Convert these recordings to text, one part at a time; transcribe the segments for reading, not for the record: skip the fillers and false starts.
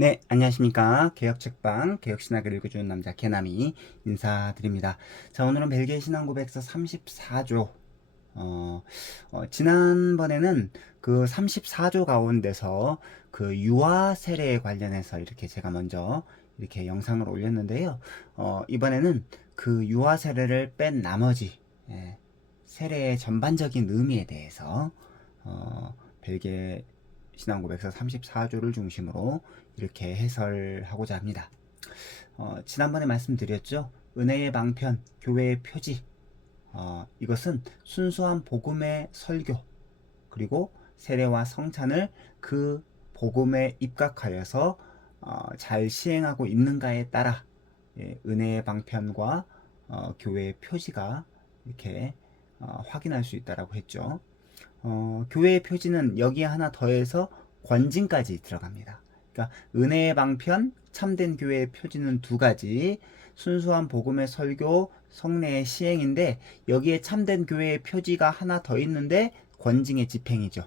네, 안녕하십니까. 개혁책방, 개혁신학을 읽어주는 남자 개남이 인사드립니다. 자, 오늘은 벨기에 신앙고백서 34조. 지난번에는 그 34조 가운데서 그 유아 세례에 관련해서 이렇게 제가 먼저 이렇게 영상을 올렸는데요. 이번에는 그 유아 세례를 뺀 나머지, 세례의 전반적인 의미에 대해서, 벨기에 신앙고백서 34조를 중심으로 이렇게 해설하고자 합니다. 지난번에 말씀드렸죠. 은혜의 방편, 교회의 표지. 이것은 순수한 복음의 설교, 그리고 세례와 성찬을 그 복음에 입각하여서 잘 시행하고 있는가에 따라 은혜의 방편과 교회의 표지가 이렇게 확인할 수 있다라고 했죠. 교회의 표지는 여기에 하나 더해서 권징까지 들어갑니다. 그러니까 은혜의 방편, 참된 교회의 표지는 두 가지, 순수한 복음의 설교, 성례의 시행인데 여기에 참된 교회의 표지가 하나 더 있는데 권징의 집행이죠.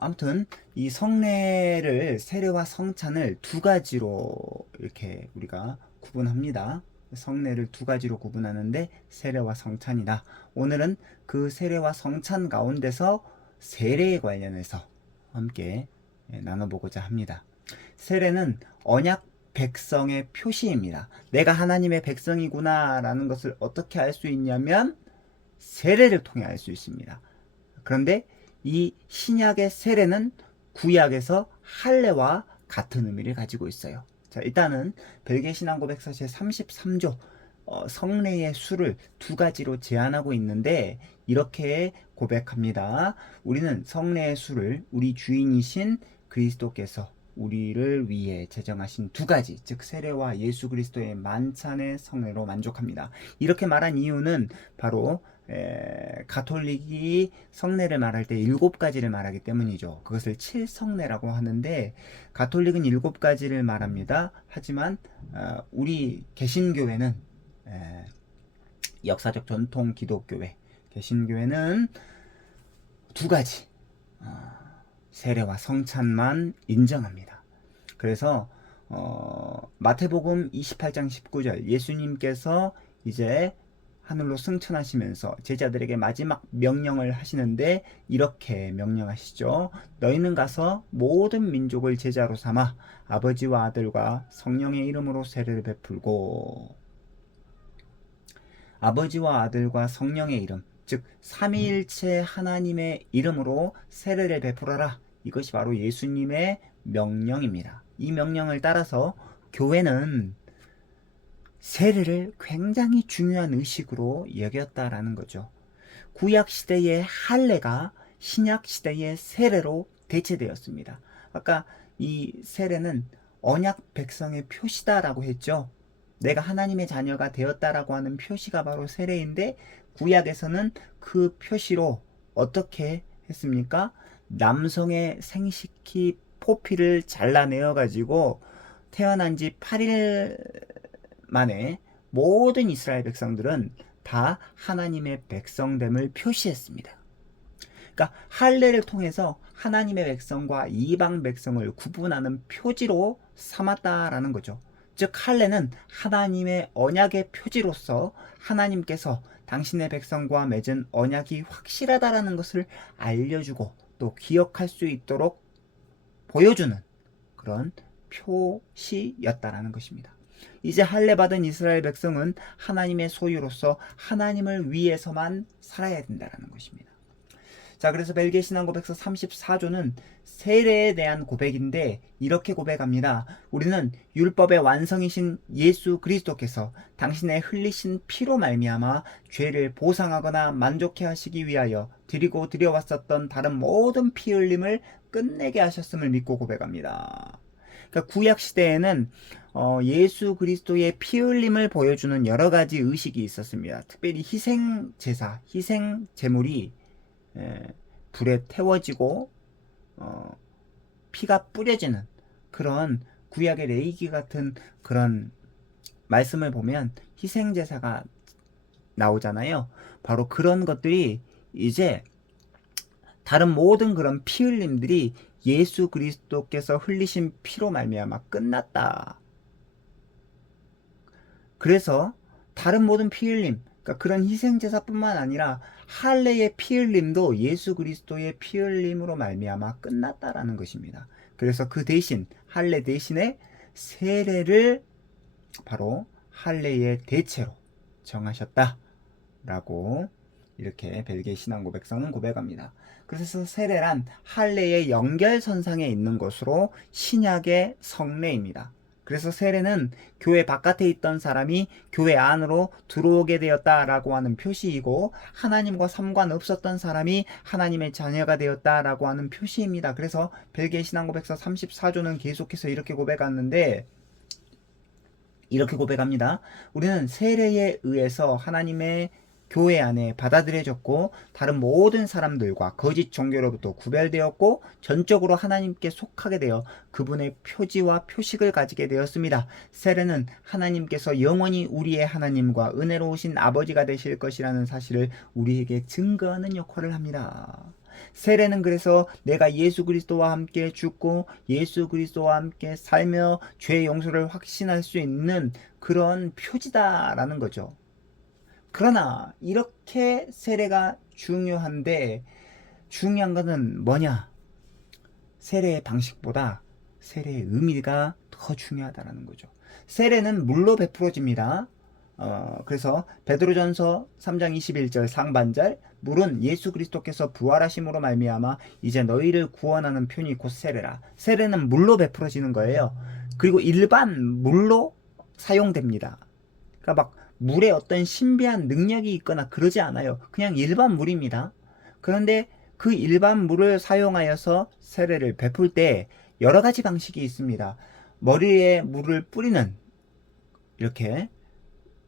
아무튼 이 성례를, 세례와 성찬을 두 가지로 이렇게 우리가 구분합니다. 성례를 두 가지로 구분하는데 세례와 성찬이다. 오늘은 그 세례와 성찬 가운데서 세례에 관련해서 함께 나눠보고자 합니다. 세례는 언약 백성의 표시입니다. 내가 하나님의 백성이구나 라는 것을 어떻게 알 수 있냐면 세례를 통해 알 수 있습니다. 그런데 이 신약의 세례는 구약에서 할례와 같은 의미를 가지고 있어요. 자, 일단은 벨기에 신앙고백서 제33조 성례의 수를 두 가지로 제한하고 있는데 이렇게 고백합니다. 우리는 성례의 수를 우리 주인이신 그리스도께서 우리를 위해 제정하신 두 가지, 즉 세례와 예수 그리스도의 만찬의 성례로 만족합니다. 이렇게 말한 이유는 바로 가톨릭이 성례를 말할 때 7가지를 말하기 때문이죠. 그것을 7성례라고 하는데 가톨릭은 7가지를 말합니다. 하지만 우리 개신교회는 역사적 전통 기독교회 개신교회는 두 가지, 세례와 성찬만 인정합니다. 그래서 마태복음 28장 19절 예수님께서 이제 하늘로 승천하시면서 제자들에게 마지막 명령을 하시는데 이렇게 명령하시죠. 너희는 가서 모든 민족을 제자로 삼아 아버지와 아들과 성령의 이름으로 세례를 베풀고, 아버지와 아들과 성령의 이름, 즉 삼위일체 하나님의 이름으로 세례를 베풀어라. 이것이 바로 예수님의 명령입니다. 이 명령을 따라서 교회는 세례를 굉장히 중요한 의식으로 여겼다라는 거죠. 구약 시대의 할례가 신약 시대의 세례로 대체되었습니다. 아까 이 세례는 언약 백성의 표시다라고 했죠. 내가 하나님의 자녀가 되었다라고 하는 표시가 바로 세례인데 구약에서는 그 표시로 어떻게 했습니까? 남성의 생식기 포피를 잘라내어 가지고 태어난 지 8일 만에 모든 이스라엘 백성들은 다 하나님의 백성됨을 표시했습니다. 그러니까 할례를 통해서 하나님의 백성과 이방 백성을 구분하는 표지로 삼았다라는 거죠. 즉 할례는 하나님의 언약의 표지로서 하나님께서 당신의 백성과 맺은 언약이 확실하다라는 것을 알려주고 또 기억할 수 있도록 보여주는 그런 표시였다라는 것입니다. 이제 할례 받은 이스라엘 백성은 하나님의 소유로서 하나님을 위해서만 살아야 된다는 것입니다. 자, 그래서 벨기에 신앙고백서 34조는 세례에 대한 고백인데 이렇게 고백합니다. 우리는 율법의 완성이신 예수 그리스도께서 당신의 흘리신 피로 말미암아 죄를 보상하거나 만족해 하시기 위하여 드리고 드려왔었던 다른 모든 피 흘림을 끝내게 하셨음을 믿고 고백합니다. 그러니까 구약 시대에는 예수 그리스도의 피 흘림을 보여주는 여러 가지 의식이 있었습니다. 특별히 희생 제사, 희생 제물이 불에 태워지고 피가 뿌려지는 그런 구약의 레이기 같은 그런 말씀을 보면 희생 제사가 나오잖아요. 바로 그런 것들이 이제 다른 모든 그런 피 흘림들이 예수 그리스도께서 흘리신 피로 말미암아 끝났다. 그래서 다른 모든 피 흘림, 그러니까 그런 희생 제사뿐만 아니라 할례의 피 흘림도 예수 그리스도의 피 흘림으로 말미암아 끝났다라는 것입니다. 그래서 그 대신 할례 대신에 세례를 바로 할례의 대체로 정하셨다라고 이렇게 벨기에 신앙고백서는 고백합니다. 그래서 세례란 할례의 연결선상에 있는 것으로 신약의 성례입니다. 그래서 세례는 교회 바깥에 있던 사람이 교회 안으로 들어오게 되었다라고 하는 표시이고, 하나님과 상관없었던 사람이 하나님의 자녀가 되었다라고 하는 표시입니다. 그래서 벨기에 신앙고백서 34조는 계속해서 이렇게 고백하는데, 이렇게 고백합니다. 우리는 세례에 의해서 하나님의 교회 안에 받아들여졌고, 다른 모든 사람들과 거짓 종교로부터 구별되었고, 전적으로 하나님께 속하게 되어 그분의 표지와 표식을 가지게 되었습니다. 세례는 하나님께서 영원히 우리의 하나님과 은혜로우신 아버지가 되실 것이라는 사실을 우리에게 증거하는 역할을 합니다. 세례는 그래서 내가 예수 그리스도와 함께 죽고 예수 그리스도와 함께 살며 죄 용서를 확신할 수 있는 그런 표지다라는 거죠. 그러나 이렇게 세례가 중요한데, 중요한 것은 뭐냐? 세례의 방식보다 세례의 의미가 더 중요하다는 거죠. 세례는 물로 베풀어집니다. 그래서 베드로전서 3장 21절 상반절, 물은 예수 그리스도께서 부활하심으로 말미암아 이제 너희를 구원하는 편이 곧 세례라. 세례는 물로 베풀어지는 거예요. 그리고 일반 물로 사용됩니다. 그러니까 막 물에 어떤 신비한 능력이 있거나 그러지 않아요. 그냥 일반 물입니다. 그런데 그 일반 물을 사용하여서 세례를 베풀 때 여러 가지 방식이 있습니다. 머리에 물을 뿌리는, 이렇게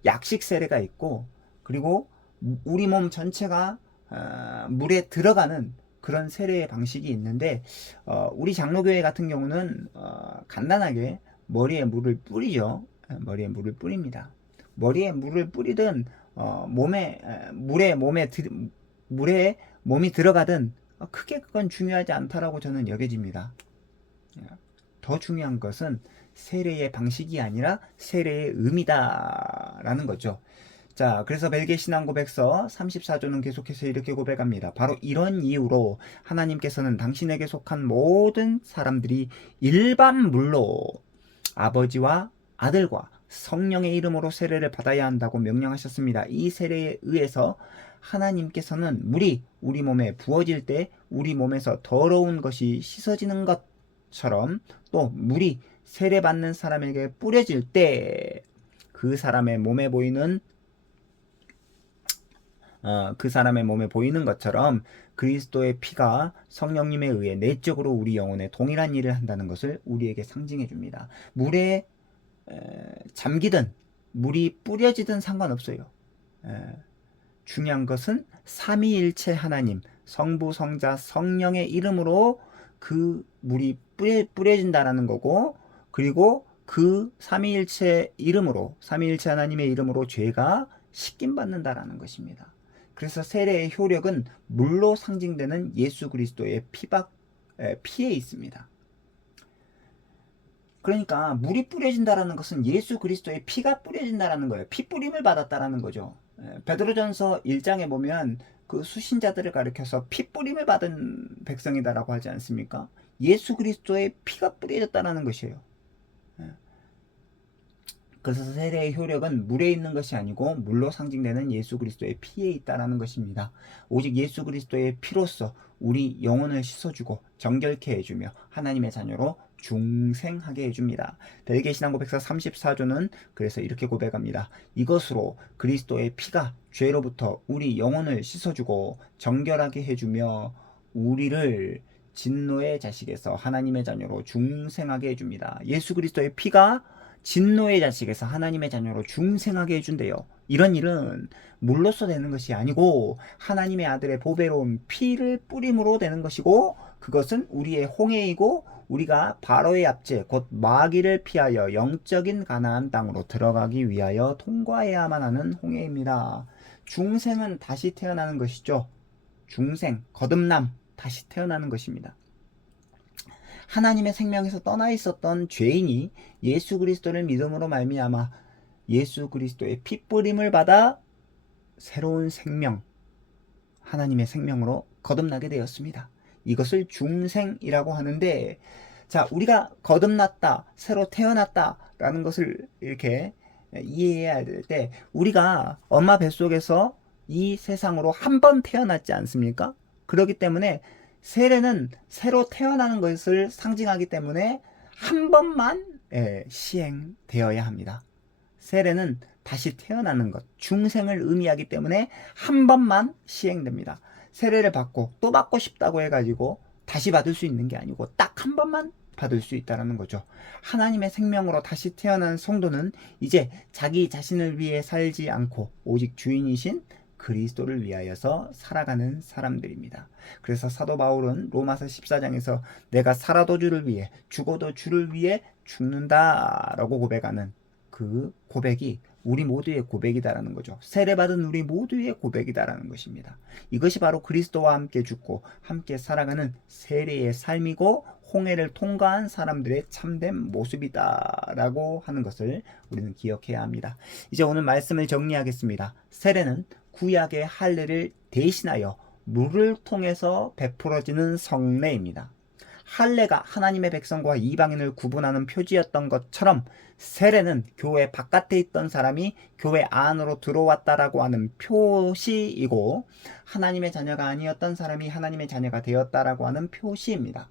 약식 세례가 있고, 그리고 우리 몸 전체가 물에 들어가는 그런 세례의 방식이 있는데, 우리 장로교회 같은 경우는 간단하게 머리에 물을 뿌리죠. 머리에 물을 뿌립니다. 머리에 물을 뿌리든 물에 몸이 들어가든 크게 그건 중요하지 않다라고 저는 여겨집니다. 더 중요한 것은 세례의 방식이 아니라 세례의 의미다라는 거죠. 자, 그래서 벨기에 신앙고백서 34조는 계속해서 이렇게 고백합니다. 바로 이런 이유로 하나님께서는 당신에게 속한 모든 사람들이 일반 물로 아버지와 아들과 성령의 이름으로 세례를 받아야 한다고 명령하셨습니다. 이 세례에 의해서 하나님께서는 물이 우리 몸에 부어질 때 우리 몸에서 더러운 것이 씻어지는 것처럼, 또 물이 세례받는 사람에게 뿌려질 때 그 사람의 몸에 보이는 것처럼 그리스도의 피가 성령님에 의해 내적으로 우리 영혼에 동일한 일을 한다는 것을 우리에게 상징해 줍니다. 물에 잠기든 물이 뿌려지든 상관없어요. 중요한 것은 삼위일체 하나님, 성부, 성자, 성령의 이름으로 그 물이 뿌려진다라는 거고, 그리고 그 삼위일체 하나님의 이름으로 죄가 씻김 받는다라는 것입니다. 그래서 세례의 효력은 물로 상징되는 예수 그리스도의 피에 있습니다. 그러니까 물이 뿌려진다라는 것은 예수 그리스도의 피가 뿌려진다라는 거예요. 피 뿌림을 받았다라는 거죠. 베드로전서 1장에 보면 그 수신자들을 가리켜서 피 뿌림을 받은 백성이다라고 하지 않습니까? 예수 그리스도의 피가 뿌려졌다라는 것이에요. 그래서 세례의 효력은 물에 있는 것이 아니고 물로 상징되는 예수 그리스도의 피에 있다라는 것입니다. 오직 예수 그리스도의 피로써 우리 영혼을 씻어주고 정결케 해주며 하나님의 자녀로 중생하게 해줍니다. 벨기에 신앙고백서 34조는 그래서 이렇게 고백합니다. 이것으로 그리스도의 피가 죄로부터 우리 영혼을 씻어주고 정결하게 해주며 우리를 진노의 자식에서 하나님의 자녀로 중생하게 해줍니다. 예수 그리스도의 피가 진노의 자식에서 하나님의 자녀로 중생하게 해준대요. 이런 일은 물로써 되는 것이 아니고 하나님의 아들의 보배로운 피를 뿌림으로 되는 것이고, 그것은 우리의 홍해이고 우리가 바로의 압제 곧 마귀를 피하여 영적인 가나안 땅으로 들어가기 위하여 통과해야만 하는 홍해입니다. 중생은 다시 태어나는 것이죠. 중생, 거듭남, 다시 태어나는 것입니다. 하나님의 생명에서 떠나 있었던 죄인이 예수 그리스도를 믿음으로 말미암아 예수 그리스도의 핏부림을 받아 새로운 생명, 하나님의 생명으로 거듭나게 되었습니다. 이것을 중생이라고 하는데, 자, 우리가 거듭났다, 새로 태어났다라는 것을 이렇게 이해해야 될 때, 우리가 엄마 뱃속에서 이 세상으로 한 번 태어났지 않습니까? 그렇기 때문에 세례는 새로 태어나는 것을 상징하기 때문에 한 번만 시행되어야 합니다. 세례는 다시 태어나는 것, 중생을 의미하기 때문에 한 번만 시행됩니다. 세례를 받고 또 받고 싶다고 해가지고 다시 받을 수 있는 게 아니고 딱 한 번만 받을 수 있다는 거죠. 하나님의 생명으로 다시 태어난 성도는 이제 자기 자신을 위해 살지 않고 오직 주인이신 그리스도를 위하여서 살아가는 사람들입니다. 그래서 사도 바울은 로마서 14장에서 내가 살아도 주를 위해 죽어도 주를 위해 죽는다라고 고백하는 그 고백이 우리 모두의 고백이다라는 거죠. 세례받은 우리 모두의 고백이다라는 것입니다. 이것이 바로 그리스도와 함께 죽고 함께 살아가는 세례의 삶이고 홍해를 통과한 사람들의 참된 모습이다라고 하는 것을 우리는 기억해야 합니다. 이제 오늘 말씀을 정리하겠습니다. 세례는 구약의 할례를 대신하여 물을 통해서 베풀어지는 성례입니다. 할례가 하나님의 백성과 이방인을 구분하는 표지였던 것처럼 세례는 교회 바깥에 있던 사람이 교회 안으로 들어왔다라고 하는 표시이고 하나님의 자녀가 아니었던 사람이 하나님의 자녀가 되었다라고 하는 표시입니다.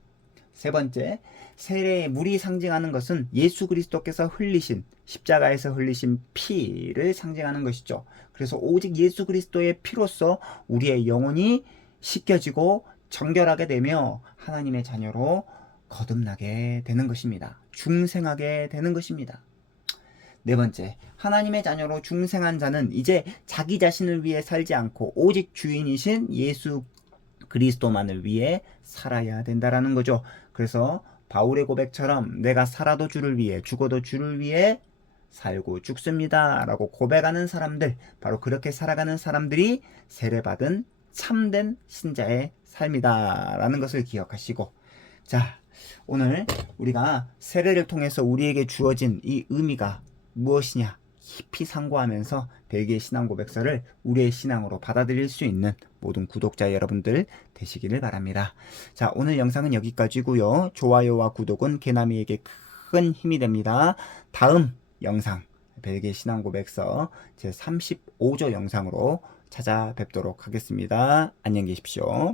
세 번째, 세례의 물이 상징하는 것은 예수 그리스도께서 흘리신 십자가에서 흘리신 피를 상징하는 것이죠. 그래서 오직 예수 그리스도의 피로써 우리의 영혼이 씻겨지고 정결하게 되며 하나님의 자녀로 거듭나게 되는 것입니다. 중생하게 되는 것입니다. 네 번째, 하나님의 자녀로 중생한 자는 이제 자기 자신을 위해 살지 않고 오직 주인이신 예수 그리스도만을 위해 살아야 된다라는 거죠. 그래서 바울의 고백처럼 내가 살아도 주를 위해 죽어도 주를 위해 살고 죽습니다 라고 고백하는 사람들, 바로 그렇게 살아가는 사람들이 세례받은 참된 신자의 삶이다 라는 것을 기억하시고, 자, 오늘 우리가 세례를 통해서 우리에게 주어진 이 의미가 무엇이냐 깊이 상고하면서 벨기에 신앙 고백서를 우리의 신앙으로 받아들일 수 있는 모든 구독자 여러분들 되시기를 바랍니다. 자, 오늘 영상은 여기까지고요. 좋아요와 구독은 개나미에게 큰 힘이 됩니다. 다음 영상 벨기에 신앙 고백서 제 35조 영상으로 찾아뵙도록 하겠습니다. 안녕히 계십시오.